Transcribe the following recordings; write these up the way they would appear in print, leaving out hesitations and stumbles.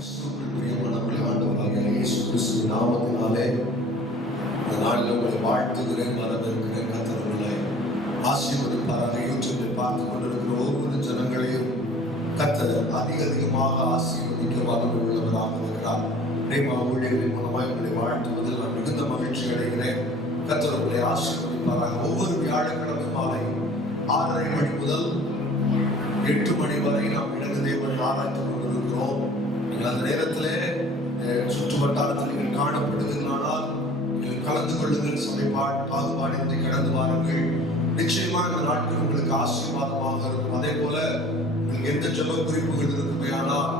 கிறிஸ்துவுக்குள் பிரியமானவர்களே, ஆண்டவராகிய இயேசு கிறிஸ்து நாமத்தினாலே இந்த நாளில் உங்களை வாழ்த்துகிறேன், வரவேற்கிறேன். கர்த்தர் உங்களை ஆசீர்வதிப்பாராக. யூடியூபில் பார்த்து கொண்டிருக்கிற ஒவ்வொரு ஜனங்களையும் கர்த்தர் அதிகமாக ஆசீர்வதிக்க வல்லமை உள்ளவராக இருக்கிறார். பிரேமா ஊழியர்களின் மூலமாக உங்களை வாழ்த்துவதில் நான் மிகுந்த மகிழ்ச்சி அடைகிறேன். கர்த்தர் உங்களை ஆசீர்வதிப்பாராக. ஒவ்வொரு வியாழக்கிழமை மாலை 6:30 மணி முதல் 8 மணி வரை நாம் இடது தேவனை ஆராய்ந்து கொண்டிருக்கிறோம். நீங்கள் அந்த நேரத்திலே சுற்று வட்டாரத்தில் நீங்கள் காணப்படுவீர்களானால் நீங்கள் கலந்து கொள்ளுங்கள். சபை பாகுபாடின்றி கடந்து வாருங்கள். நிச்சயமாக இந்த நாட்கள் உங்களுக்கு ஆசீர்வாதமாக இருக்கும். அதே போல உங்களுக்கு எந்த ஜெப குறிப்புகள் இருக்குமே ஆனால்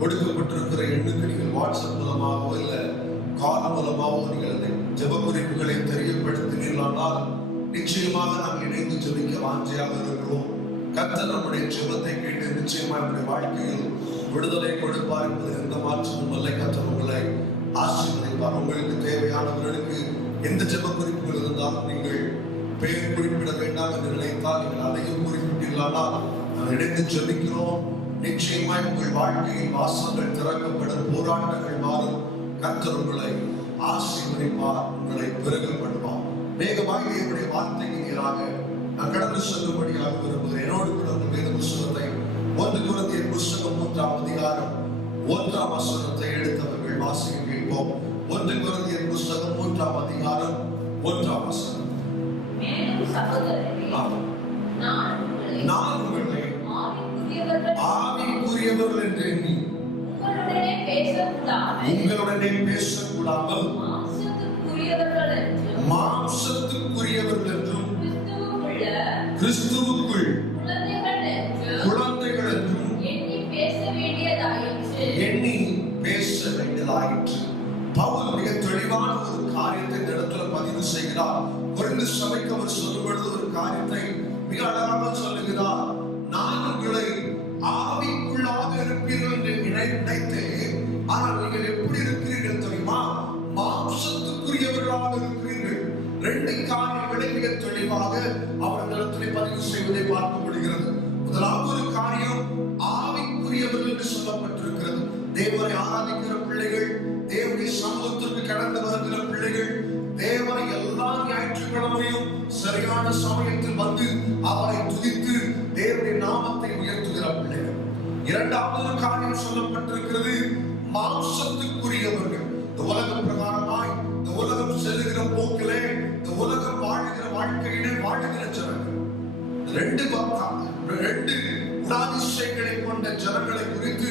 கொடுக்கப்பட்டிருக்கிற எண்ணுக்கு நீங்கள் வாட்ஸ்அப் மூலமாகவோ இல்லை கால் மூலமாகவோ நீங்கள் அந்த ஜெப குறிப்புகளை தெரியப்படுத்தினீர்களானால் நிச்சயமாக நாம் இணைந்து ஜெபிக்க வாஞ்சையாக இருக்கிறோம். கர்த்தர் நம்முடைய ஜெபத்தை கேட்டு நிச்சயமாக நம்முடைய வாழ்க்கையில் விடுதலை கொடுப்பார் என்பது எந்த மாற்றமும் இல்லை. கர்த்தர் உங்களை ஆசீர்வதிப்பார். உங்களுக்கு தேவையானவர்களுக்கு எந்த ஜெப குறிப்புகள் இருந்தாலும் நீங்கள் பெயர் குறிப்பிட வேண்டாம் என்று நினைத்தால் நீங்கள் அதையும் குறிப்பிட்டீர்களானால் நாம் இணைந்து ஜெபிக்கிறோம். நிச்சயமாய் உங்கள் வாழ்க்கையில் வாசல்கள் திறக்கப்படும், போராட்டங்கள் மாறும். கர்த்தர் உங்களை ஆசீர்வதிப்பார், உங்களை பெருகப்படுவார். வேகமாக என்னுடைய வார்த்தைக்கு நேராக நான் கடந்து செல்லும்படியாக விரும்புகிறேன். என்னோடு கூட உங்கள் வேத புஸ்தகத்தை 1 கொரிந்தியர் புஸ்தகம் 3ஆம் அதிகாரம் 1ஆம் வசனத்தை எடுத்தவர்கள் வாசிக்க கேட்போம். 1 கொரிந்தியர் புஸ்தகம் 3ஆம் அதிகாரம் 1ஆம் வசனம். மேலும் சகோதரரே, நான் உங்களை ஆவிக்குரியவர்கள் என்று எண்ணி உங்களுடனே பேசக்கூடாமல் மாம்சத்துக்குரியவர்கள் என்றும் கிறிஸ்துவுக்குள் குழந்தைகள் என்றும் எண்ணி பேச வேண்டியதாயிற்று. பவுல் மிக தெளிவான ஒரு காரியத்தை இந்த இடத்துல பதிவு செய்கிறார். கொரிந்து சபைக்கு அவர் சொல்லும் பொழுது ஒரு காரியத்தை மிக அழகாக சொல்லுகிறார். நான் உங்களை ஆவிக்குள்ளாக இருப்பீர்கள் என்று நினைத்தேன், ஆனால் நீங்கள் எப்படி இருக்கிறீர்கள் தெரியுமா? மாம்சத்துக்குரியவர்களாக இருக்கிறீர்கள். 2 காரியங்களை மிக தெளிவாக அவர்களிடத்திலே பதிவு செய்வதை பார்க்க முடிகிறது. முதலாவது ஒரு காரியம் ஆவிக்குரியவர்கள் என்று சொல்லப்பட்டிருக்கிறது. தேவனை ஆராதிக்கிற பிள்ளைகள், தேவனுடைய சமூகத்திற்கு கடந்து வருகிற பிள்ளைகள், தேவனை எல்லா ஞாயிற்றுக்கிழமையும் சரியான சமயத்தில் வந்து அவரை துதித்து தேவனுடைய நாமத்தை உயர்த்துகிற பிள்ளைகள். இரண்டாவது ஒரு காரியம் சொல்லப்பட்டிருக்கிறது, மாம்சத்துக்குரியவர்கள். இந்த உலகம் பிரகாரமாய் இந்த உலகம் செல்லுகிற போக்கிலே இந்த உலகம் வாழ்கிற வாழ்க்கையிலே வாழ்கிற ஜனங்கள். 2 குணாதிசயங்களை கொண்ட ஜனங்களை குறித்து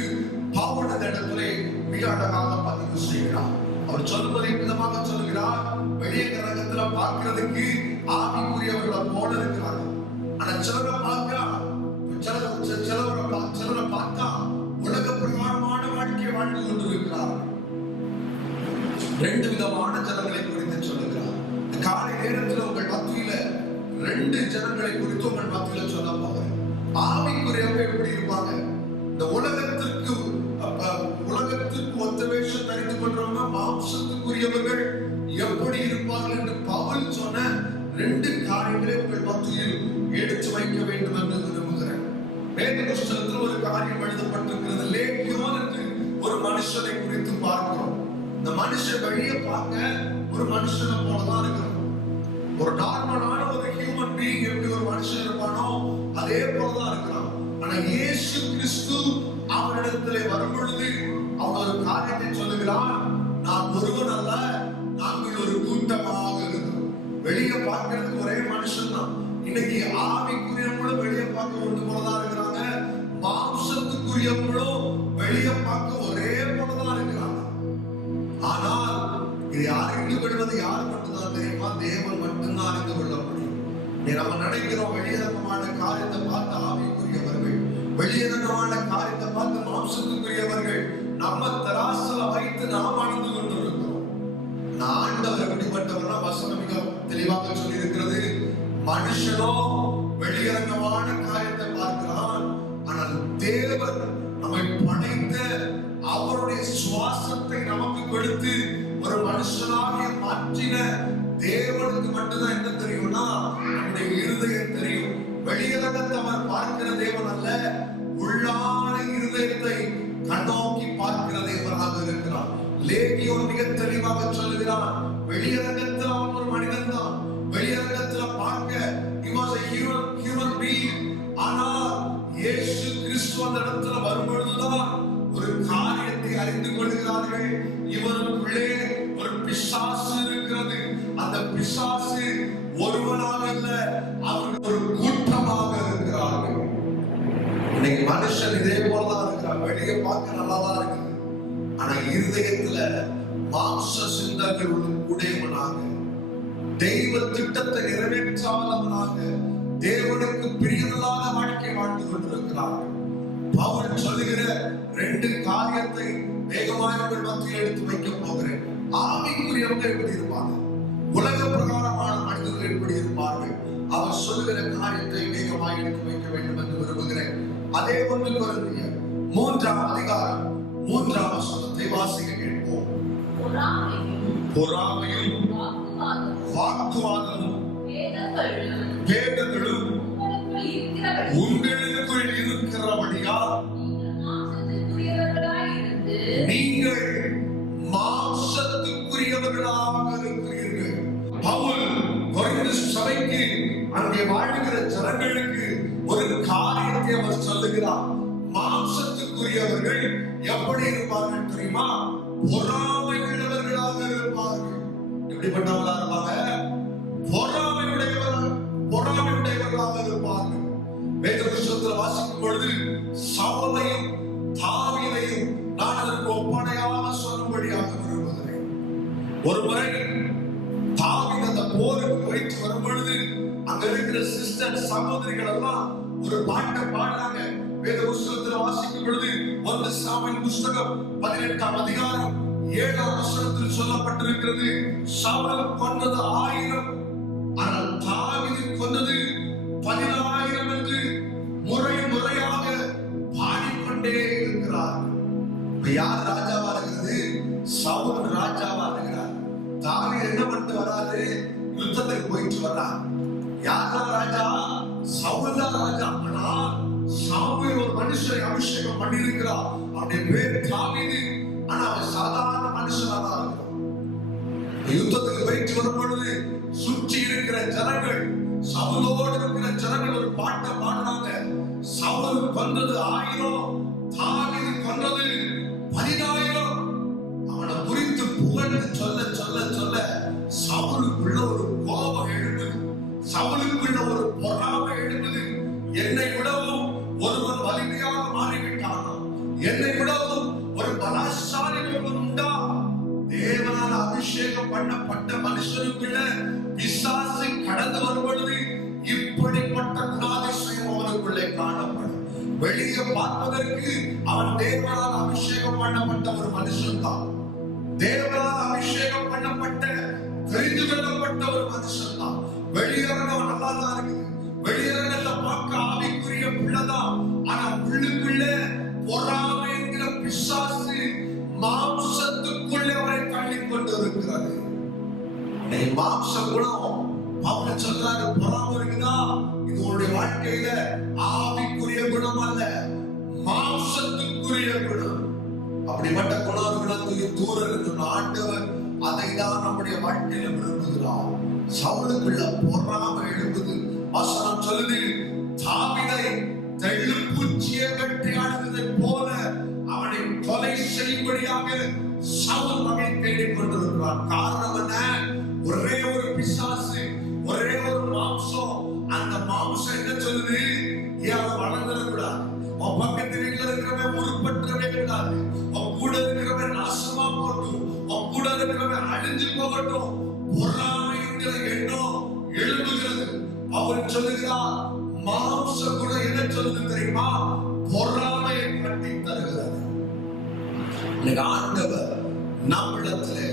பவுல் இந்த இடத்திலே மிக அழகாக பதிவு செய்கிறார். அவர் சொல்வதை விதமாக சொல்லுகிறார். வெளியே கிரகத்துல பார்க்கிறதுக்கு ஆவிக்குரியவர்களை போல இருக்கிறாங்க. ஆனா சிலரை பார்த்தா உலக பிரகாரமான வாழ்க்கையை வாழ்ந்து கொண்டிருக்கிறார். 2 விதமான ஜனங்களை குறித்து சொல்லுகிறார். காலை நேரத்தில் உங்கள் மத்தியில 2 ஜனங்களை குறித்து உங்கள் மத்தியில சொல்ல போகிறேன். ஆவிக்குரியவர்கள் எப்படி இருப்பாங்க? இந்த உலகத்திற்கு ஒத்த வேஷம் தரித்து கொண்டவங்க மாம்சத்துக்குரியவர்கள் எப்படி இருப்பார்கள் என்று பவுல் சொன்ன 2 காரியங்களை உங்கள் மத்தியில் எடுத்து வைக்க வேண்டும் என்று விரும்புகிறேன். வேத புஸ்தகத்தில் ஒரு காரியம் எழுதப்பட்டிருக்கிறது. லேகியோன் என்று ஒரு மனுஷனை குறித்து பார்க்கிறோம். இந்த மனுஷன் வெளியே பார்க்க ஒரு மனுஷனை போலதான் இருக்கிறோம். ஒரு நார்மலான ஒரு ஹியூமன் பீயிங் எப்படி ஒரு மனுஷன் இருப்பானோ அதே போலதான் இருக்கிறான். ஆனா இயேசு கிறிஸ்து அவரிடத்திலே வரும் பொழுது அவன் ஒரு காரியத்தை சொல்லுகிறான். நான் ஒருவன் அல்ல, நாங்கள் ஒரு கூட்டமாக இருக்கிறோம். வெளியே பார்க்கிறதுக்கு ஒரே மனுஷன் தான். இன்னைக்கு ஆவிக்குரியவங்களும் வெளியே பார்க்க ஒன்று போலதான் இருக்கிறாங்க, மாம்சத்துக்குரியவங்களும் வெளியே பார்க்க ஒரே போலதான் இருக்கிறாங்க. ஆனால் இதை அறிந்து கொள்வது யார் மட்டும்தான் தெரியுமா? தேவன் மட்டும்தான் அறிந்து கொள்ள முடியும். நம்ம நினைக்கிறோம் வெளியரங்கமான காரியத்தை பார்த்து ஆவிக்குரியவர்கள், வெளியரங்கமான காரியத்தை பார்த்து மாம்சத்துக்குரியவர்கள். நம்ம தராசுல வைத்து நாம் அணிந்து கொண்டிருக்கிறோம். ஆண்டவர் எப்படிப்பட்டவர்னா வசனம் மிக தெளிவாக சொல்லி இருக்கிறது. மனுஷனோ வெளியரங்கமான காரியத்தை பார்க்கிறான், ஆனால் தேவன் நம்மை படைத்த அவருடைய சுவாசத்தை நமக்கு கொடுத்து ஒரு மனுஷனாக மாற்றின தேவனுக்கு மட்டும்தான் என்ன தெரியும்னா நம்முடைய இருதயம் தெரியும். வெளியரங்கத்தை அவர் பார்க்கிற தேவன் அல்ல, உள்ளான இருதயத்தை கண்ணோக்கி பார்க்கிற தேவனாக இருக்கிறார். லேகியோன் மிக தெளிவாக சொல்லுகிறான், வெளியரங்கத்தில் அவன் ஒரு மனிதன் தான், வெளியரங்கத்தில் பார்க்க he was a human being. ஆனால் இயேசு கிறிஸ்து அந்த இடத்துல வரும்பொழுதுதான் ஒரு காரியத்தை அறிந்து கொள்கிறார்கள், இவருக்குள்ளே ஒரு பிசாசு இருக்கிறது. அந்த பிசாசு ஒருவனாக அல்ல, அவர்கள் ஒரு கூட்டமாக இருக்கிறார்கள். இன்னைக்கு மனுஷன் இதே போலதான் இருக்கிறான், வெளியே பார்க்க நல்லாதான் இருக்குது, ஆனா இருதயத்துல மாம்ச சிந்தங்கள் உடையவனாக, தெய்வ திட்டத்தை நிறைவேற்றாதவனாக, தேவனுக்கு பிரியமில்லாத வாழ்க்கை வாழ்ந்து கொண்டிருக்கிறார்கள். பவுல் சொல்லுகிற 2 காரியத்தை வேகமாக உங்கள் மத்தியில் எடுத்து வைக்க போகிறேன். ஆவிக்குரியவங்க எப்படி இருப்பாங்க, உலக பிரகாரமான மனிதர்கள் எப்படி இருப்பார்கள், அவர் சொல்லுகிற காரியத்தை வேகமாக எடுத்து வைக்க வேண்டும் என்று விரும்புகிறேன். அதே 1 கொரிந்தியர் 3ஆம் அதிகாரம் 3ஆம் வசனத்தை வாசிக்க கேட்போம். பொறாமையும் வாக்குவாதமும் பேதங்களும் உங்களுக்குள் இருக்கிறபடியால் நீங்கள் மாம்சத்துக்குரியவர்களாக இருக்கிறீர்கள். பவுல் கொரிந்து சபைக்கு அங்கே வாழ்கிற ஜனங்களுக்கு ஒரு காரியத்தை அவர் சொல்லுகிறார். மாம்சத்துக்குரியவர்கள் எப்படி இருப்பார்கள் தெரியுமா? பொறாமை உள்ளவர்களாக இருப்பார்கள். எப்படிப்பட்டவர்களாக இருப்பாங்க? பொறாமையுடையவர்களாக இருப்பார்கள். வேத புத்தகத்தில் வாசிக்கும் பொழுது சவுலையும் தாவீதையும் நான் அதற்கு ஒப்பனையாக சொல்லும்படியாக விரும்புகிறேன். ஒரு முறை தாவீது அந்த போருக்கு போயிட்டு வரும் பொழுது அங்க இருக்கிற சிஸ்டர் சகோதரிகள் எல்லாம் ஒரு பாட்டை பாடுறாங்க. வேத புத்தகத்தில் வாசிக்கும் பொழுது 1 சாமுவேல் புத்தகம் 18ஆம் அதிகாரம் 7ஆம் வசனத்தில் சொல்லப்பட்டிருக்கிறது, சவுல் கொன்றது 1000, ஆனால் தாவீது கொன்றது 10000 என்று முறையாக பாடிக்கொண்டே இருக்கிறார். யார் ராஜாவா இருக்கிறது? சவுல் ராஜாவா இருக்கிறார். தாவீது என்ன பண்ணிட்டு வராரு? யுத்தத்துக்கு போயிட்டு வர்றார். யார்தான் ராஜா? சவுல் தான் ராஜா. ஆனால் சாமுவேல் ஒரு மனுஷரை அபிஷேகம் பண்ணியிருக்கிறார். அவருடைய பேர் தாவீது. ஆனா அவன் சாதாரண மனுஷனாக தான் இருக்கிறான். யுத்தத்துக்கு போயிட்டு வரும் பொழுது சுற்றி இருக்கிற ஜனங்கள், சவுலோடு இருக்கிற ஜனங்கள் ஒரு பாட்டை பாடுறாங்க. சவுல் கொன்றது 1000, தாவீது கொன்றது 10000. அவனை குறித்து புகழ்ந்து சொல்ல சவுலுக்குள்ள ஒரு கோபம் எழுந்தது, சவுலுக்குள்ள ஒரு பொறாமை எழுந்தது. என்னை விடவும் ஒருவன் வலிமையாக மாறிவிட்டானா, என்னை விடவும் ஒரு பலசாலி ஒருவன் உண்டா? தேவனால் அபிஷேகம் பண்ணப்பட்ட மனுஷனுக்குள்ள பிசாசு கடந்து வரும் பொழுது இப்படிப்பட்ட குணாதிசயம் அவனுக்குள்ளே காணப்படும். வெளியே பார்ப்பதற்கு அவன் தேவனால் அபிஷேகம் பண்ணப்பட்ட ஒரு மனுஷன் தான், தேவனால் அபிஷேகம் பண்ணப்பட்ட தெரிந்து கொள்ளப்பட்ட ஒரு மனுஷன் தான். வெளியரங்கம் நல்லா தான் இருக்குது, வெளியரங்கல்ல பார்க்க ஆவிக்குரிய பிள்ளைதான், ஆனா உள்ளுக்குள்ள பொறாமை என்கிற பிசாசு மாம்சத்துக்குள்ளே அவரை தள்ளிக் கொண்டு இருக்கிறது. மாம்ச குணம் அவங்க சொல்றாரு, பொறாமை இருக்குதா? இது உங்களுடைய வாழ்க்கையில ஆவிக்குரிய குணம் அல்ல, மாம்சத்துக்குரிய குணம். அப்படிப்பட்ட குணத்துக்கு தூரம் இருக்கணும். ஆண்டவர் அதை தான் நம்முடைய வாழ்க்கையில விரும்புகிறார். சவுலுக்குள்ள பொறாமை எழுப்புது. வசனம் சொல்லுது, தாவீதை தெள்ளுப்பூச்சியை வேட்டையாடுவதை போல அவனை கொலை செய்யும்படியாக சவுல் மகன் தேடிக் கொண்டிருக்கிறார். காரணம் என்ன? ஒரே ஒரு பிசாசு, ஒரே ஒரு மாம்சம். அந்த மாம்சம் என்ன சொல்லுது? அவன் வளர்ந்துடக்கூடாது, உன் பக்கத்து வீட்டுல இருக்கிறவன் உருப்பற்றவே கூடாது, உன் கூட இருக்கிறவன் நாசமா போட்டும், உன் கூட இருக்கிறவன் அழிஞ்சு போகட்டும். பொறாமை என்கிற எண்ணம் எழுதுகிறது. அவர் சொல்லுகிறார், மாம்ச கூட என்ன சொல்லுது தெரியுமா? பொறாமையை கட்டி தருகிறது. ஆண்டவர் நம்மிடத்திலே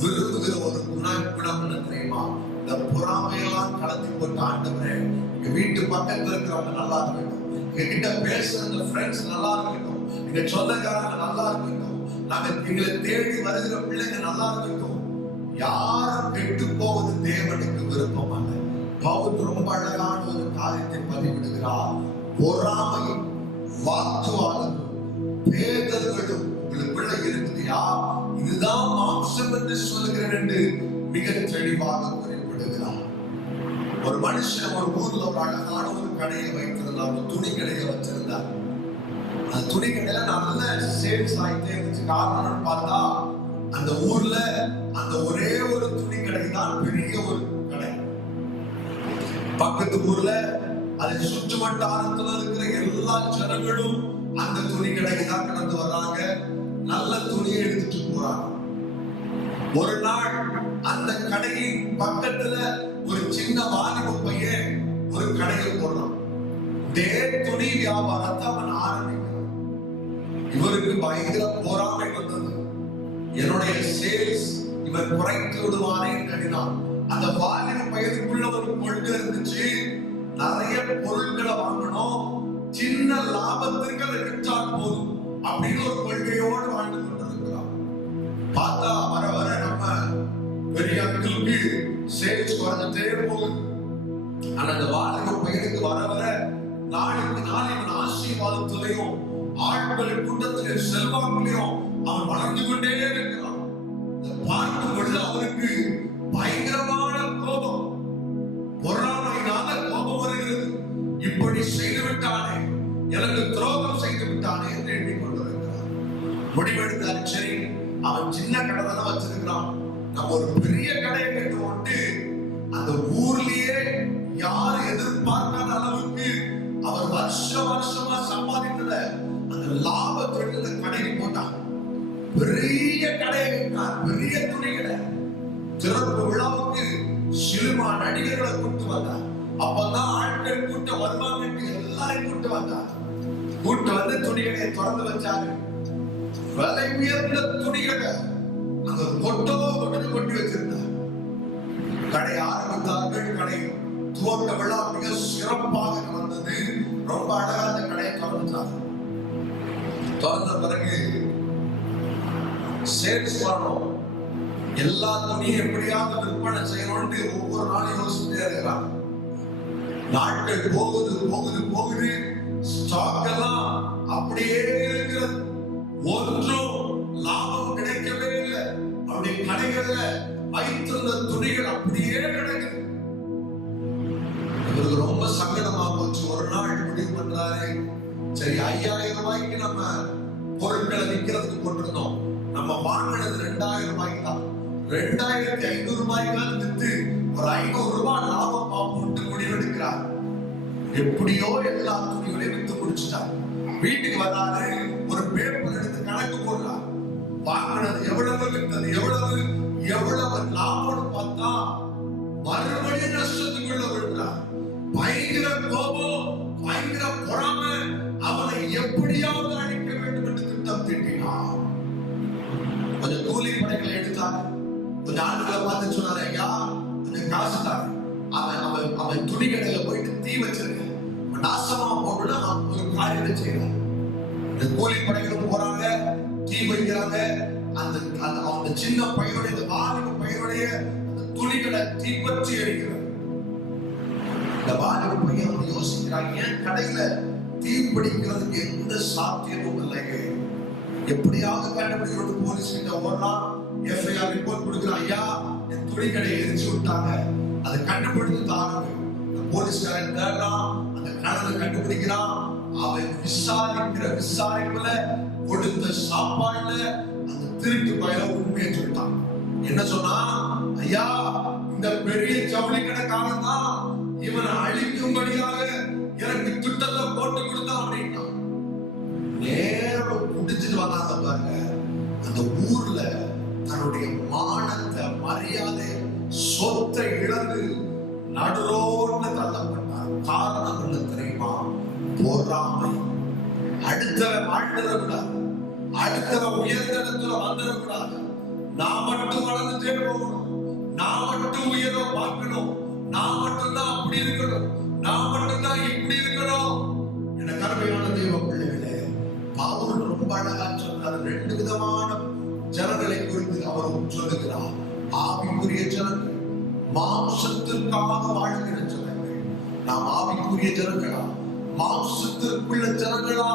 விரும்புகிற ஒரு குணம் என்ன தெரியுமா? இந்த பொறாமையெல்லாம் கடத்தி போட்டு, ஆண்டவரே எங்க வீட்டு பக்கத்துல இருக்கிறவங்க நல்லா இருக்கட்டும், எங்கிட்ட பேசுற ஃப்ரெண்ட்ஸ் நல்லா இருக்கட்டும், எங்க சொந்தக்காரங்க நல்லா இருக்கட்டும், நாங்க எங்களை தேடி வருகிற பிள்ளைங்க நல்லா இருக்கட்டும். யாரும் கெட்டு போவது தேவனுக்கு விருப்பம் அல்ல. பவுல் ரொம்ப அழகான ஒரு காரியத்தை பதிவிடுகிறார். பொறாமையும் வாக்குவாதமும் பேதங்களும் உங்களுக்குள்ள இருக்குதுயா, இதுதான் மாம்சம் என்று சொல்லுகிறேன் என்று மிக தெளிவாக குறிப்பிடுகிறார். ஒரு மனுஷன் ஒரு ஊர்ல ஒரு அழகான ஒரு கடையை வைத்திருந்தார், ஒரு துணி கடையை வச்சிருந்தார். அந்த துணி கடையில நல்ல சேல்ஸ் ஆகிட்டே இருந்துச்சு. காரணம் பார்த்தா அந்த ஊர்ல அந்த ஒரே ஒரு துணி கடை தான் பெரிய ஒரு கடை. பக்கத்து ஊர்ல அதை சுற்று வட்டாரத்துல இருக்கிற எல்லா ஜனங்களும் அந்த துணி கடைக்கு தான் கடந்து வர்றாங்க, நல்ல துணியை எடுத்துட்டு போறாங்க. ஒரு நாள் அந்த கடையின் பக்கத்துல ஒரு சின்ன வாலிப பையன் ஒரு கடையை போடுறான். இதே துணி வியாபாரத்தை அவன் ஆரம்பிக்கிறான். இவருக்கு பயங்கர போராமை வந்தது. என்னுடைய சேல்ஸ் இவர் குறைத்து விடுவானே எண்ணினான். அந்த வாலிப பையனுக்குள்ள ஒரு கொள்கை இருந்துச்சு, நிறைய பொருட்களை வாங்கணும், சின்ன லாபத்திற்கு அதை விற்றால் போதும் அப்படின்னு ஒரு கொள்கையோடு வாழ்ந்து கொண்டிருக்கிறான். பார்த்தா வர வர நம்ம பெரிய அங்கிளுக்கு சேல்ஸ் குறைஞ்சிட்டே போகுது. ஆனா அந்த வாலிப பையனுக்கு வர வர நாளுக்கு நாள் இவன் ஆசீர்வாதத்திலையும் ஆட்கள் கூட்டத்திலே செல்வாக்கிலையும் அவன் வளர்ந்து கொண்டே இருக்கிறான். பார்க்கும் பொழுது அவருக்கு பயங்கரமான கோபம், பொறாமையினால கோபம் வருகிறது. இப்படி செய்து விட்டானே, எனக்கு துரோகம் செய்து விட்டானே என்று எண்ணிக்கொண்டிருக்கிறார். முடிவெடுத்தார், சரி அவன் சின்ன கடை தானே வச்சிருக்கிறான், நம்ம ஒரு பெரிய கடையை கட்டுவோம்ட்டு அந்த ஊர்லயே யார் எதிர்பார்க்காத அளவுக்கு அவர் வருஷமா சம்பாதித்தத அந்த லாபத்தொழில கடைக்கு போட்டான். பெரிய கடையை கட்டினார், பெரிய துணி கடை. திறப்பு விழாவுக்கு சினிமா நடிகர்களை கூட்டு வந்தார். அப்பதான் ஆட்கள் கூட்ட வருவாங்க, எல்லாரையும் கூட்டு வந்தார். கூட்டு வந்து துணிகளை திறந்து வச்சாரு. விலை உயர்ந்த துணிகளை அந்த கொட்டோ கொட்டி வச்சிருந்தார். கடை ஆரம்பித்தார்கள். கடை துவக்க விழா மிக சிறப்பாக நடந்தது. ரொம்ப அழகா அந்த கடையை திறந்துட்டாங்க. திறந்த பிறகு சேல்ஸ் பண்ணணும், எல்லா துணியும் எப்படியாவது விற்பனை செய்யணும்னு ஒவ்வொரு நாளும் யோசிச்சுட்டே இருக்கிறாங்க. நாட்கள் போகுது போகுது போகுது, ஸ்டாக் எல்லாம் அப்படியே இருக்கிறது, ஒன்றும் லாபம் கிடைக்கவே இல்லை. அப்படி கடைகள்ல வைத்திருந்த துணிகள் அப்படியே கிடக்குது. இவருக்கு ரொம்ப சங்கடமா போச்சு. ஒரு நாள் முடிவு பண்றாரு, சரி 5000 ரூபாய்க்கு நம்ம பொருட்களை விற்கிறதுக்கு போட்டிருந்தோம், நம்ம வாங்கினது 2000 ரூபாய்க்கு தான், 2500 ரூபாய்க்கு வித்து ஒரு 500 ரூபாய் லாபம் பார்ப்போம்ட்டு முடிவெடுக்கிறார். எப்படியோ எல்லா துணிகளையும் வித்து முடிச்சுட்டார். வீட்டுக்கு வராரு, ஒரு பேப்பர் எடுத்து கணக்கு போடுறார். வாங்கினது எவ்வளவு, வித்தது எவ்வளவு, எவ்வளவு லாபம்னு பார்த்தா மறுபடியும் நஷ்டத்துக்குள்ள விழுறார். பயங்கர கோபம், பயங்கர பொறாமை, அவனை எப்படியாவது அழிக்க வேண்டும் என்று திட்டம் தீட்டினார். கொஞ்சம் கூலி படைகளை எடுத்தார். கொஞ்சம் ஆட்களை பார்த்து சொன்னாரு, ஐயா கொஞ்சம் காசு தாரு, அவன் துணி கடையில போயிட்டு தீ வச்சிருக்க, நாசமா போட்டு ஒரு காரியத்தை செய்யறான். இந்த கூலி படைகளும் போறாங்க, தீ வைக்கிறாங்க. அந்த சின்ன பையனுடைய வாலிப பையனுடைய துணிகளை தீப்பற்றி எரிக்கிறார். இந்த வாலிப பையன் வந்து யோசிக்கிறான், ஏன் கடையில தீ பிடிக்கிறதுக்கு எந்த சாத்தியமும் இல்லையே, எப்படியாவது கண்டுபிடிக்கிறது. போலீஸ் கிட்ட ஓடுறான், எஃப்ஐஆர் ரிப்போர்ட் கொடுக்கிறான், ஐயா என் துணி கடையை எரிச்சு விட்டாங்க, அதை கண்டுபிடித்து தாருங்க. போலீஸ்காரன் தேடுறான், அந்த கணவனை கண்டுபிடிக்கிறான். அவன் விசாரிப்புல கொடுத்த சாப்பாடுல அந்த திருட்டு பையனை உண்மையை சொல்லிட்டான். என்ன சொன்னா, ஐயா இந்த பெரிய ஜவுளி கடைக்காரன் தான் இவனை அழிக்கும்படியாக எனக்கு திட்டத்தை போட்டு கொடுத்தான் அப்படின்னா. நேரம் முடிச்சுட்டு வந்தாங்க பாருங்க. அந்த ஊர்ல தன்னுடைய மானத்தை, மரியாதை, சொத்தை இழந்து நடுரோன்னு தள்ளப்பட்டார். காரணம் என்ன தெரியுமா? பொறாமை. அடுத்தவன் வாழ்ந்துடக்கூடாது, அடுத்தவன் உயர்ந்த இடத்துல வந்துடக்கூடாது, நான் மட்டும் வளர்ந்துட்டே போகணும், நான் மட்டும் உயர பார்க்கணும், நான் மட்டும்தான் அப்படி இருக்கணும், நான் மட்டும்தான் இப்படி இருக்கணும். என கருமையான தெய்வ பிள்ளைகளே, பவுல் ரொம்ப அழகா சொன்னார். 2 விதமான ஜனங்களை குறித்து அவர் சொல்லுகிறார். ஆவிக்குரிய ஜனங்கள், மாம்சத்திற்காக வாழ்கிற ஜனங்கள். நாம் ஆவிக்குரிய ஜனங்களா, மாம்சத்திற்குள்ள ஜனங்களா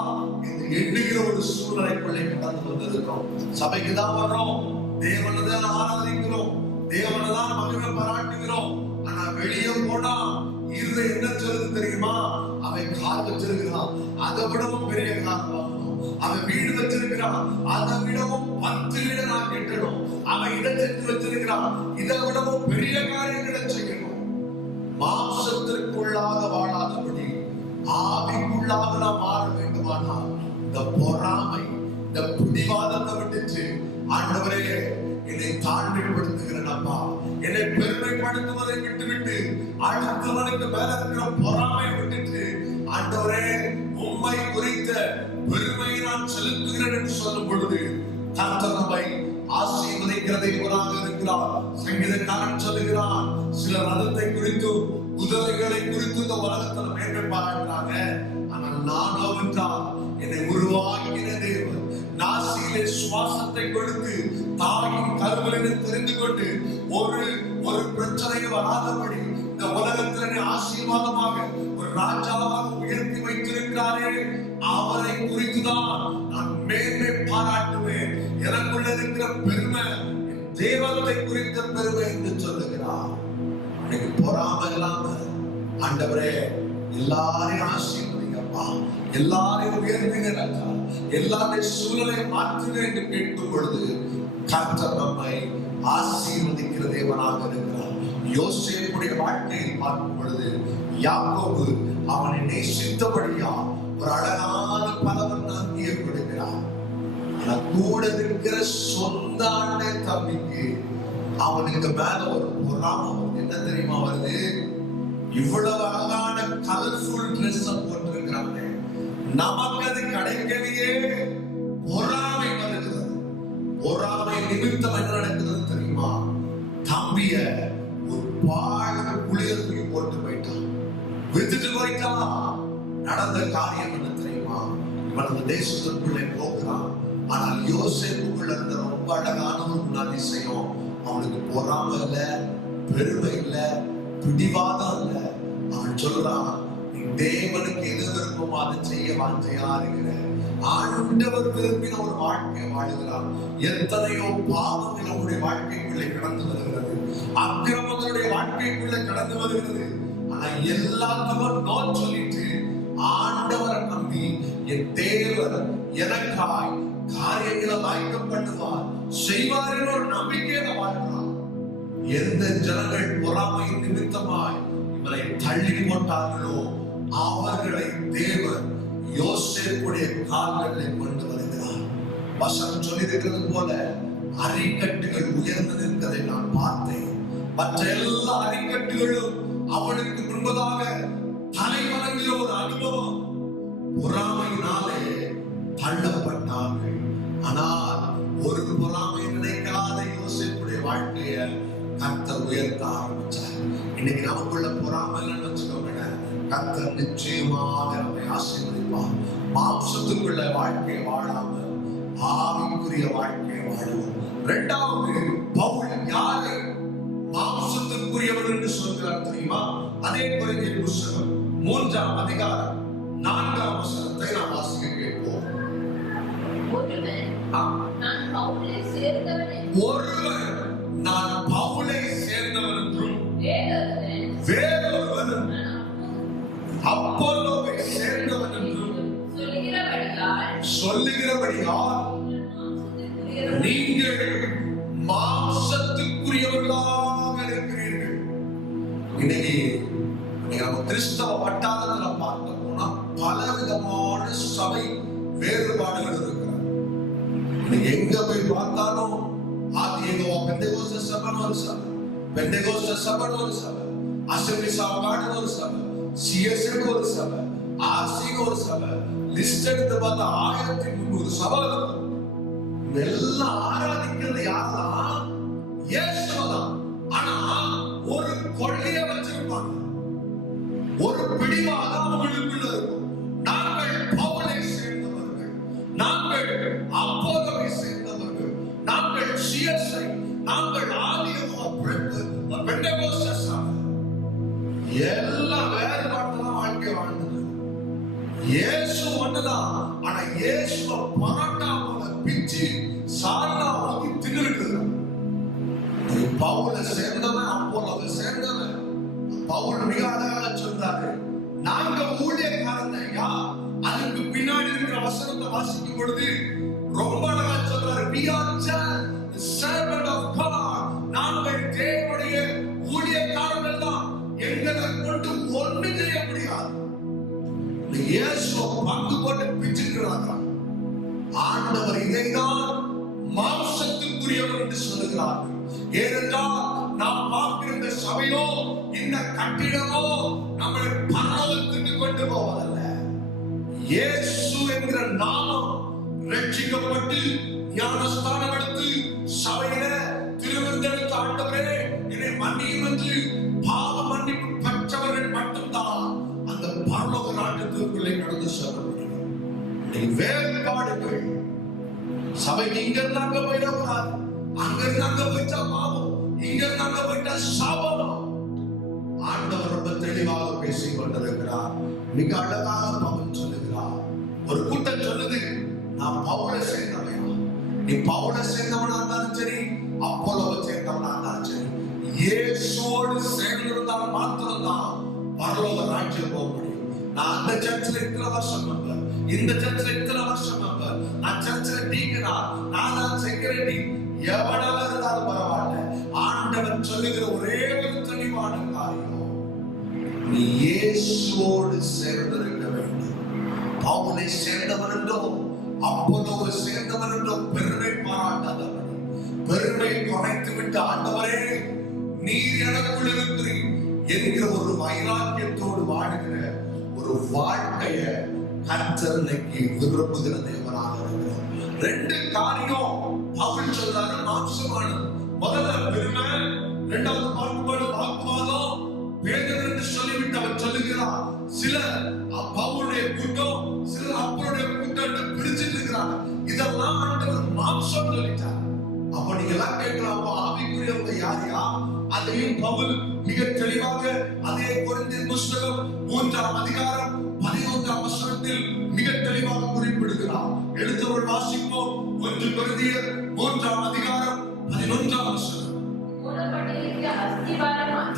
என்று என்று எண்ணுகிற ஒரு சூழ்நிலைக்குள்ளே கடந்து வந்திருக்கிறோம். சபைக்கு தான் வர்றோம், தேவனை தான் ஆராதிக்கிறோம், தேவனை தான் மகிமை பாராட்டுகிறோம். ஆனா வெளியே போனா இருதை என்ன சொல்லுது தெரியுமா? அவன் கார் வச்சிருக்கிறான், அதை விடவும் பெரிய கார் வாங்கணும். அவன் வீடு வச்சிருக்கிறான், அதை விடவும் 10 வீடு நான் கட்டணும். அவன் இதை செஞ்சு வச்சிருக்கிறான், இதை விடவும் பெரிய காரியங்களை செய்யணும். மாம்சத்திற்குள்ளாக வாழாதபடி ஆவிக்குள்ளாக நாம் மாற வேண்டுமானால் இந்த பொறாமை, இந்த பிடிவாதத்தை விட்டுச்சு, ஆண்டவரே என்னை தாழ்மைப்படுத்துகிறேன் அப்பா, என்னை பெருமைப்படுத்துவதை விட்டுவிட்டு அடுத்தவனுக்கு மேல இருக்கிற பொறாமை விட்டுட்டு, ஆண்டவரே உம்மை குறித்த பெருமையை நான் செலுத்துகிறேன் என்று சொல்லும் பொழுது கர்த்தர் நம்மை ஆசீர்வதிக்கிறதை போலாக இருக்கிறார். சங்கீதக்காரன் சொல்லுகிறான், சில ரதத்தை குறித்தும் குதிரைகளை குறித்து இந்த உலகத்தில் மேன்மை பாராட்டுறாங்க. ஆனால் நானோ என்றால் என்னை உருவாக்கின தேவன் நாசியிலே சுவாசத்தை கொடுத்து தாயின் கருவிலே தெரிந்து கொண்டு ஒரு பிரச்சனை வராதபடி இந்த உலகத்திலே ஆசீர்வாதமாக ஒரு ராஜாவாக உயர்த்தி வைத்திருக்கிறாரே, அவரை குறித்துதான் நான் மேன்மை பாராட்டுவேன். எனக்குள்ள இருக்கிற பெருமை தேவத்தை குறித்த பெருமை என்று சொல்லுகிறார். பொறாமை இல்லாம ஆண்டவரே எல்லாரையும் ஆசீர்வதிங்கப்பா, எல்லாரையும் உயர்த்துங்க ராஜா, எல்லாருடைய சூழலை மாற்றுங்க என்று கேட்கும் பொழுது கர்த்தர் நம்மை ஆசீர்வதிக்கிற தேவனாக இருக்கிறார். யோசேப்புடைய வாழ்க்கையில் பார்க்கும் பொழுது யாக்கோபு அவனை நேசித்தபடியா ஒரு அழகான பலவன் அங்கீக கொடுக்கிறார். ஆனா கூட இருக்கிற சொந்த அண்ணன் தம்பிக்கு அவனுக்கு மேல ஒரு பொறாமை என்ன தெரியுமா வருது? இவ்வளவு அழகான கலர்ஃபுல் ட்ரெஸ் போட்டிருக்கிறாங்க, நமக்கு அது கிடைக்கலையே, பொறாமை வருகிறது. பொறாமை நிமித்தம் என்ன நடக்கிறது தெரியுமா? தம்பிய ஒரு பாழ குளியலுக்கு போட்டு போயிட்டான், வித்துட்டு போயிட்டான். நடந்த காரியம் என்ன தெரியுமா? இவன் அந்த தேசத்திற்குள்ளே போகிறான். ஆனால் யோசேப்புக்குள்ள இருந்த ரொம்ப அழகான ஒரு அதிசயம், அவனுக்கு பொறாமை இல்ல, பெருமை இல்ல, பிடிவாதம் இல்ல. அவன் சொல்றான், நீ தேவனுக்கு எது விருப்பமோ அதை செய்ய வாஞ்சையா இருக்கிற. ஆண்டவர் விரும்பின ஒரு வாழ்க்கை வாழுகிறான். எத்தனையோ பாவங்கள் அவனுடைய வாழ்க்கைக்குள்ளே கடந்து வருகிறது, அக்கிரமங்களுடைய வாழ்க்கைக்குள்ளே கடந்து வருகிறது. ஆனா எல்லாத்துக்கும் நோ சொல்லிட்டு ஆண்டவரை நம்பி என் தேவர் எனக்காய் காரியங்களை வாய்க்க பண்ணுவார், செய்வார் என்ற ஒரு நம்பிக்கையில வாழ்கிறான். எந்த ஜனங்கள் பொறாமையின் நிமித்தமாய் இவரை தள்ளி போட்டார்களோ அவர்களை தேவன் யோசேப்புடைய கால்களில் கொண்டு வருகிறார். வசனம் சொல்லியிருக்கிறது போல அரிக்கட்டுகள் உயர்ந்து நிற்கிறதை நான் பார்த்தேன். மற்ற எல்லா அரிக்கட்டுகளும் அவனுக்கு முன்பதாக தலைவணங்கிற ஒரு அனுபவம். பொறாமையினாலே தள்ளப்பட்டார்கள். ஆனால் ஒரு பொறாமை நினைக்காத யோசேப்புடைய வாழ்க்கைய கர்த்தர் உயர்த்த ஆரம்பிச்சார். இன்னைக்கு நமக்குள்ள பொறாமை இல்லைன்னு வச்சுக்கோங்க, கர்த்தர் நிச்சயமாக நம்மை ஆசீர்வதிப்பார். மாம்சத்துக்குள்ள வாழ்க்கையை வாழாமல் ஆவிக்குரிய வாழ்க்கையை வாழுவோம். இரண்டாவது, பவுல் யாரை மாம்சத்துக்குரியவர் என்று சொல்கிறார் தெரியுமா? அதே கொரிந்தியர் புத்தகம் 3ஆம் அதிகாரம் 4ஆம் வசனத்தை நாம் வாசிக்க கேட்போம். ஒருவர் நான் பவுலை சேர்ந்தவன் என்றும் வேறொருவர் அப்போலோவை சேர்ந்தவன் என்றும் சொல்லுகிறபடியால் நீங்கள் மாம்சத்துக்குரியவர்களாக இருக்கிறீர்கள். இன்னைக்கு நம்ம கிறிஸ்தவ வட்டாரத்துல பார்க்க போனா பலவிதமான சபை வேறுபாடுகள் இருக்கிறது. எங்க போய் பார்த்தாலும் ஆதியேகோவா பெந்தேகோஸ்தே சபைன்னு ஒரு சபை, பெந்தேகோஸ்தே சபைன்னு ஒரு சபை, அசெம்பிளிஸ் ஆஃப் காட்னு ஒரு சபை, சிஎஸ்என்னு ஒரு சபை, ஆர்சின்னு ஒரு சபை, லிஸ்ட் எடுத்து பார்த்தா 1300 சபை இருக்கும். எல்லாம் ஆராதிக்கிறது யாரெல்லாம்? இயேசுதான். ஆனா ஒரு கொள்கைய வச்சிருப்பாங்க, ஒரு பிடிவாதம் அவங்களுக்குள்ள இருக்கும். நாங்கள் பவுலை சேர்ந்தவர்கள், நாங்கள் அப்போலோவை சேர்ந்தவர்கள், நாங்கள் சிஎஸ்ஐ, நாங்கள் ஆதியேகோவா பெந்தேகோஸ்தே சபை. எல்லாம் வேறுபாடுதான் வாழ்க்கை வாழ்ந்தது. இயேசு ஒன்றுதான். ஆனா இயேசுவ பரோட்டா போல பிச்சு சால்னா ஊத்தி தின்னுருக்குறான். பவுல சேர்ந்தவன், அப்போலோவை சேர்ந்தவன். பவுல் மிக அழகாக சொல்றாரு, நாங்க ஊழியக்காரன் ஐயா. அதுக்கு பின்னாடி இருக்கிற வசனத்தை வாசிக்கும் பொழுது ரொம்ப அழகா சொல்றாரு, we are just the servant of God. நாங்கள் தேவனுடைய ஊழியக்காரர்கள் தான். எங்களை கொண்டு ஒண்ணு செய்ய முடியாது. இயேசுவை பங்கு போட்டு பிச்சுக்கிறாங்க. ஆண்டவர் இதைதான் மாம்சத்துக்குரியவர் என்று சொல்லுகிறார்கள். ஏனென்றால் நாம் பார்க்கிற இந்த சபையோ இந்த கட்டிடமோ நம்மளை பரலோகத்துக்கு கொண்டு போவதல்ல. இயேசு என்கிற நாமம் ரட்சிக்கப்பட்டு ஞானஸ்தானம் எடுத்து சபையில திருவிருந்தெடுத்த ஆண்டவரே என்னை மன்னியும் என்று பாவ மன்னிப்பு பெற்றவர்கள் மட்டும்தான் அந்த பரலோக நாட்டுக்குள்ளே நடந்து செல்ல முடியும். வேறுபாடுகள் சபை இங்க இருந்தாங்க போயிடக்கூடாது, அங்க இருந்தாங்க போயிட்டா பாவம், இங்க இருந்தாங்க போயிட்டா சாபம். ஆண்டவர் ரொம்ப தெளிவாக பேசிக் கொண்டிருக்கிறார். மிக அழகாக பவுல் சொல்லுகிறார். ஒரு கூட்டம் சொல்லுது, நான் பவுலை சேர்ந்தவனா. நீ பவுலை சேர்ந்தவனா இருந்தாலும் சரி, அப்போலோவை சேர்ந்தவனா இருந்தாலும் சரி, இயேசுவோடு சேர்ந்திருந்தால் மாத்திரம்தான் பரலோக ராஜ்யம் போக முடியும். நான் அந்த சர்ச்சில் இத்தனை வருஷம் மெம்பர், இந்த சர்ச்சில் இத்தனை வருஷம் மெம்பர், நான் சர்ச்சில் டீக்கனா, நான் தான் செக்ரட்டரி, எவனாக இருந்தாலும் பரவாயில்ல. ஆண்டவர் சொல்லுகிற ஒரே ஒரு தெளிவான காரியம், நீ இயேசுவோடு சேர்ந்திருக்க வேண்டும். பவுலை சேர்ந்தவன் என்றோ அப்போலோவை சேர்ந்தவன் என்றோ பெருமை பாராட்டாதவன், பெருமை குறைத்து விட்டு ஆண்டவரே நீர் எனக்குள் இருக்கிறீர் என்கிற ஒரு வைராக்கியத்தோடு வாழுகிற ஒரு வாழ்க்கைய கர்த்தர் இன்னைக்கு விரும்புகிற தேவனாக இருக்கிறார். ரெண்டு காரியம் பவுல் சொல்றாரு, மாம்சமானது. முதல்ல பெருமை, இரண்டாவது பார்க்கும்போது வாக்குவாதம். பேதர் என்று சொல்லிவிட்டு அவர் சொல்லுகிறார், சில பவுலுடைய கூட்டம், சில அப்போலுடைய கூட்டம் பிரிச்சுட்டு இருக்கிறாங்க. இதெல்லாம் ஆண்டவர் மாம்சம் சொல்லிட்டார். அப்ப நீங்க எல்லாம் கேட்கலாம், ஆவிக்குரியவங்க யார் யார்? அதையும் பவுல் மிக தெளிவாக அதே கொரிந்தியர் புத்தகம் 3ஆம் அதிகாரம் 11ஆம் வசனத்தில் மிக தெளிவாக குறிப்பிடுகிறார். எழுத்தவர்கள் வாசிப்போம். 1 கொரிந்தியர் 3ஆம் அதிகாரம் 11ஆம் வசனம்.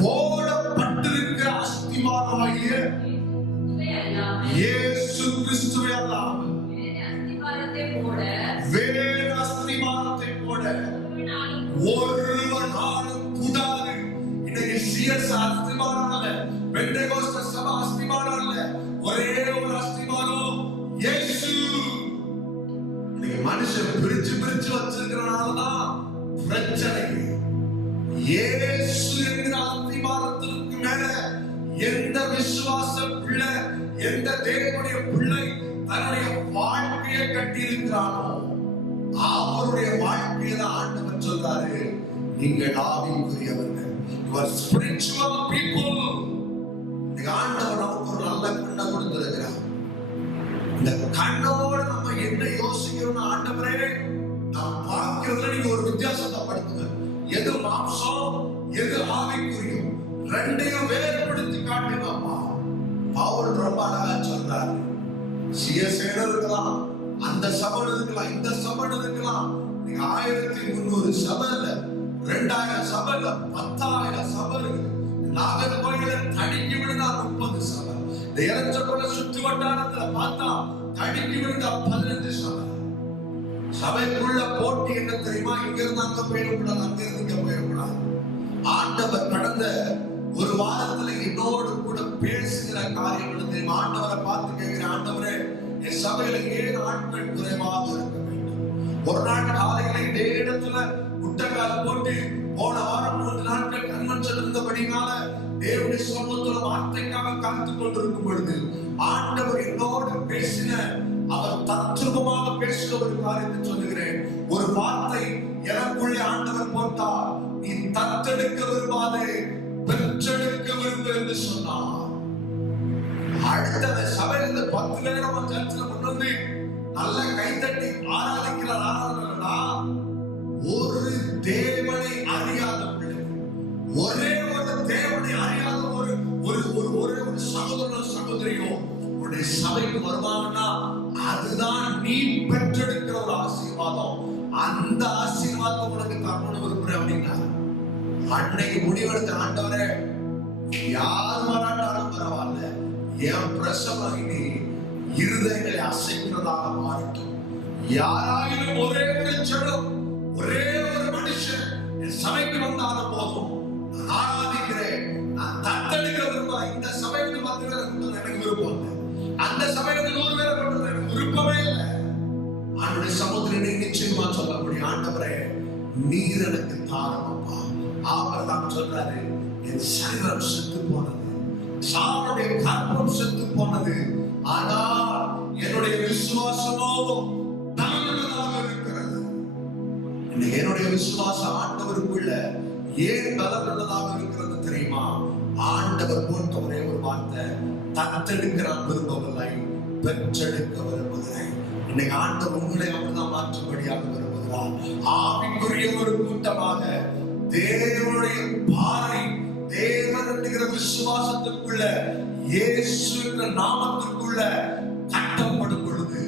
போடப்பட்டிருக்கிற அஸ்திபாரமாகிய இயேசு கிறிஸ்துவை அல்லாமல் வேறு அஸ்திபாரத்தை போட ஒருவனாலும் கூடாது. இன்னைக்கு சிஎஸ் அஸ்திபாரம் அல்ல, பெந்தேகோஸ்தே சபை அஸ்திபாரம் அல்ல, ஒரே ஒரு அஸ்திபாரம் இயேசு. இன்னைக்கு மனுஷன் பிரிச்சு பிரிச்சு வச்சிருக்கிறனாலதான் பிரச்சனை. இயேசு என்கிற அஸ்திபாரத்திற்கு மேல எந்த விசுவாச பிள்ளை, எந்த தேவனுடைய பிள்ளை தன்னுடைய வாழ்க்கையை கட்டி இருக்கிறானோ அவருடைய வாழ்க்கையை தான் ஆண்டவர் சொல்றாரு, நீங்கள் ஆவிக்குரியவர்கள், you are spiritual people. ஆண்டவர் நமக்கு ஒரு நல்ல கண்ணை கொடுத்திருக்கிறார். இந்த கண்ணோட நம்ம என்ன யோசிக்கிறோம், ஆண்டவரே நாம் பார்க்கிறதுல நீங்க ஒரு வித்தியாசத்தை படுத்துங்க. எது மாம்சம், எது ஆவிக்குரியம், ரெண்டையும் வேறுபடுத்தி காட்டுங்கப்பா. பவுல் ரொம்ப அழகா சொல்றாரு, சிஎஸ்ஏ இருக்கலாம், அந்த சபை இருக்கலாம், இந்த சபை இருக்கலாம். நீங்க 1300 சபை இல்ல, 2000 சபை இல்ல, 10,000 சபை இருக்கு. நாகர்கோயில தடுக்கி விழுந்தா 30 சபை, இந்த இறச்சப்பட சுற்று வட்டாரத்துல பார்த்தா தடுக்கி விழுந்தா 15 சபை. சபைக்குள்ள போட்டி என்ன தெரியுமா? இங்க இருந்து அங்க போயிடக்கூடாது, அங்க இருந்து இங்க போயிடக்கூடாது. ஆண்டவர் கடந்த ஒரு வாரத்துல என்னோடு கூட பேசுகிற காரியங்கள் தெரியுமா? ஆண்டவரை பார்த்து கேட்கிற, ஆண்டவரே என் சபையில 7 ஆட்கள் குறைவாக இருக்க வேண்டும். ஒரு நாள் காலையில இதே இடத்துல முட்டக்கால போட்டு போன வாரம் 3 நாட்கள் கன்வென்ஷன் இருந்தபடினால தேவனுடைய சமூகத்துல வார்த்தைக்காக காத்து கொண்டிருக்கும் பொழுது ஆண்டவர் என்னோடு பேசின, அவர் தத்துவமாக பேசுகிற ஒரு காரியத்தை சொல்லுகிறேன். ஒரு வார்த்தை எனக்குள்ளே ஆண்டவர் போட்டார், நீ தத்தெடுக்க விரும்பாதே, பெற்றெடுக்க விரும்பு என்று சொன்னார். அடுத்த சபையில இந்த 10 பேரும் சர்ச்சில் கொண்டு வந்து நல்ல கைத்தட்டி ஆராதிக்கிறார். ஆராதனா ஒரு தேவனை அறியாத பிள்ளை, ஒரே ஒரு தேவனை அறியாத ஒரு சகோதரனோ சகோதரியோ உடைய சபைக்கு வருவாங்கன்னா அதுதான் நீ பெற்றெடுக்கிற ஒரு ஆசீர்வாதம். அந்த ஆசீர்வாதம் உனக்கு தரணும்னு விரும்புறேன் அப்படின்னா அன்னைக்கு முடிவெடுத்த ஆண்டவரே, யார் மாறாட்டாலும் பரவாயில்ல, என் பிரசவம் இனி இருதயங்களை அசைக்கிறதாக மாறட்டும். யாராயிலும் ஒரே ஒரு ஜனம், ஒரே ஒரு மனுஷன் என் சபைக்கு வந்தாலும் போதும், நான் ஆராதிக்கிறேன், நான் தத்தெடுக்கிற விரும்பல. இந்த சபைக்கு 10 பேரை கொண்டு எனக்கு விருப்பம் இல்லை, அந்த சபைக்கு 100 பேரை கொண்டு எனக்கு விருப்பமே இல்லை. அவனுடைய சமுத்திரனை நிச்சயமா சொல்லக்கூடிய ஆண்டவரே, நீர் எனக்கு தாரமப்பா. அவர் தான் சொல்றாரு, என் சரீரம் செத்து போனது, சாவுடைய கர்ப்பம் செத்து போனது, ஆனால் என்னுடைய விசுவாசமோ பலனுள்ளதாக இருக்கிறது. என்னுடைய விசுவாசம் ஆண்டவருக்குள்ள ஏன் பலனுள்ளதாக இருக்கிறது தெரியுமா? ஆண்டவர் போட்ட ஒரே ஒரு வார்த்தை, தத்தெடுக்க நான் விரும்பவில்லை, பெற்றெடுக்க விரும்புகிறேன். இன்னைக்கு ஆண்டவர் உங்களை அப்படிதான் மாற்றும்படியாக விரும்புகிறார். ஆவிக்குரிய ஒரு கூட்டமாக தேவனுடைய பாறை, தேவன் என்கிற விசுவாசத்திற்குள்ள, இயேசு என்ற நாமத்திற்குள்ள கட்டப்படும் பொழுது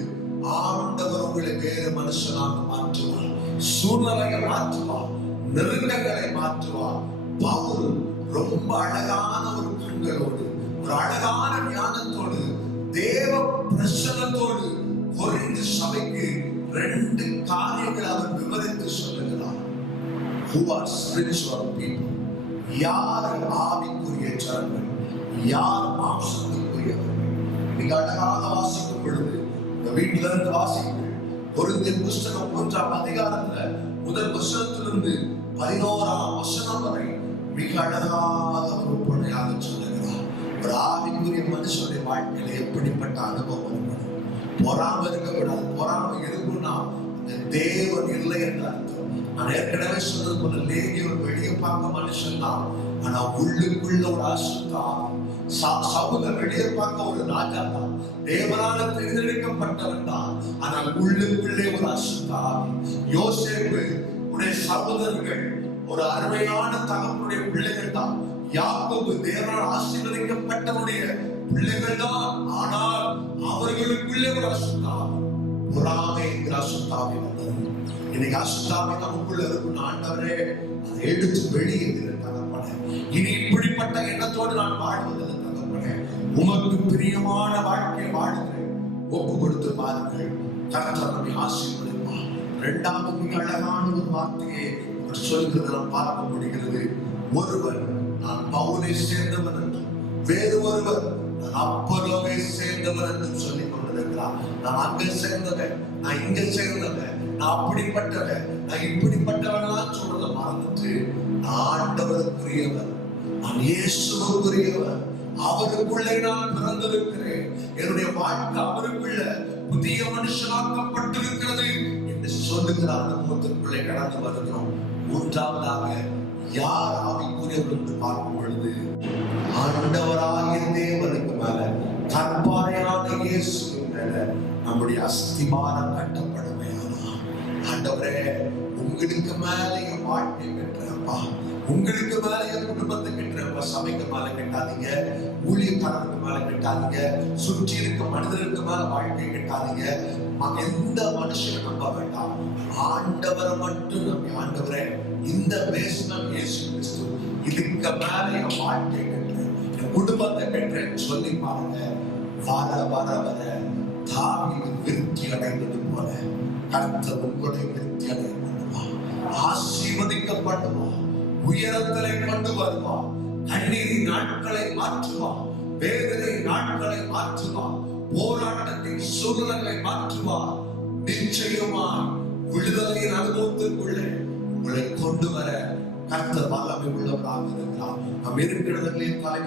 ஆண்டவர் உங்களை வேறு மனுஷனாக மாற்றுவார், சூழ்நிலையை மாற்றுவார், நெருக்கங்களை மாற்றுவார். பவுல் ரொம்ப அழகான ஒரு கண்களோடு, ஒரு அழகான ஞானத்தோடு, தேவ பிரசன்னத்தோடு கொரிந்து சபைக்கு 2 காரியங்களை அவர் விவரித்து சொல்லுகிறார். Who are spiritual people? யார் ஆவிக்குரிய ஜனங்கள், யார் மாம்சத்துக்குரியவர்கள்? மிக அழகாக வாசிக்கும் பொழுது இந்த வீட்டில இருந்து வாசிங்கள். கொரிந்தியர் புஸ்தகம் 1ஆம் அதிகாரத்துல 1 வசனத்திலிருந்து 11ஆம் வசனம் வரை மிக அழகாக ஒரு பொருளையாக சொல்லுகிறார். ஒரு ஆவிக்குரிய மனுஷனுடைய வாழ்க்கையில எப்படிப்பட்ட அனுபவம் இருக்கணும்? பொறாம இருக்கக்கூடாது. பொறாம இருக்குன்னா தேவன் இல்லை என்று அர்த்தம். நான் ஏற்கனவே சொன்னது போல லேகியோன் வெளியே பார்க்க மனுஷன் தான், ஆனா உள்ளுக்குள்ள ஒரு அசுத்தாவி. சவுல வெளியே பார்க்க ஒரு ராஜா தான், தேவனால தேர்ந்தெடுக்கப்பட்டவன் தான், ஆனால் உள்ளுக்குள்ளே ஒரு அசுத்தாவி. யோசேப்பு உடைய சகோதரர்கள் ஒரு அருமையான தகவனுடைய பிள்ளைகள் தான். யாக்கோபு தேவனால் ஆசீர்வதிக்கப்பட்டவனுடைய பிள்ளைகள் தான், ஆனால் அவர்களுக்குள்ளே ஒரு அசுத்தாவி, பொறாமை என்கிற அசுத்தாவி வந்தது. இன்னைக்கு அசுத்தாவி நமக்குள்ள இருக்கும். ஆண்டவரே, அதை எடுத்து வெளியேற தகப்பனே. இனி இப்படிப்பட்ட எண்ணத்தோடு நான் வாழ்வதில்லை தகப்பனே, உமக்கு பிரியமான வாழ்க்கையை வாழுகிறேன். ஒப்பு கொடுத்து பாருங்கள், கர்த்தர் நம்மை ஆசீர்வதிப்பார். 2வது மிக அழகான ஒரு வார்த்தையை அவர் சொல்கிறதை நாம் பார்க்க முடிகிறது. ஒருவர் நான் பவுலை சேர்ந்தவன் என்றும், வேறு ஒருவர் நான் அப்போலோவை சேர்ந்தவன் என்றும் சொல்லிக் கொண்டிருக்கிறார். நான் அங்க சேர்ந்தவன், நான் இங்க சேர்ந்தவன், நான் அப்படிப்பட்டவன், நான் இப்படிப்பட்டவன் சொல்றதை மறந்துட்டு நான் ஆண்டவருக்குரியவன், நான் இயேசுவுக்குரியவன், அவருக்குள்ளே நான் பிறந்திருக்கிறேன், என்னுடைய வாழ்க்கை அவருக்குள்ள புதிய மனுஷனாக்கப்பட்டிருக்கிறது என்று சொல்லுகிற அனுபவத்திற்குள்ளே கடந்து வருகிறோம். 3வதாக யார் ஆவிக்குரியவர் என்று பார்க்கும் பொழுது, ஆண்டவராகிய தேவனுக்கு மேல, கற்பாறையான இயேசுவின் மேல நம்முடைய அஸ்திபாரம் கட்டப்படுமையானா, ஆண்டவரே உங்களுக்கு மேல என் வாழ்க்கை கட்டுறப்பா, உங்களுக்கு மேல என் குடும்பத்தை கட்டுறப்பா. சபைக்கு மேல கட்டாதீங்க, ஊழியக்காரருக்கு மேல கட்டாதீங்க, சுற்றி இருக்க மனிதருக்கு மேல வாழ்க்கை கட்டாதீங்க, எந்த மனுஷனை நம்ப வேண்டாம், ஆண்டவரை மட்டும் நம்பி, ஆண்டவரே இந்த பேஸ்மெண்ட் இயேசு கிறிஸ்து, இதுக்கு மேல என் வாழ்க்கை கட்டுறேன், என் குடும்பத்தை கட்டுறேன்னு சொல்லி பாருங்க. வர வர வர தாவீது விருத்தி அடைந்தது போல கர்த்தர் உங்களை விருத்தி அடைய பண்ணுவார், ஆசீர்வதிக்கப்படுவார், உயரத்திலே கொண்டு வருவார், கண்ணீரின் நாட்களை மாற்றுவார், வேதனை நாட்களை மாற்றுவார், போராட்டத்தின் சூழ்நிலைகளை மாற்றுவார். நிச்சயமாய் விடுதலையின் அனுபவத்திற்குள்ளே உங்களை கொண்டு வர கர்த்தர் வல்லமை உள்ளவராக இருக்கிறார். நாம் இருக்கிறதிலே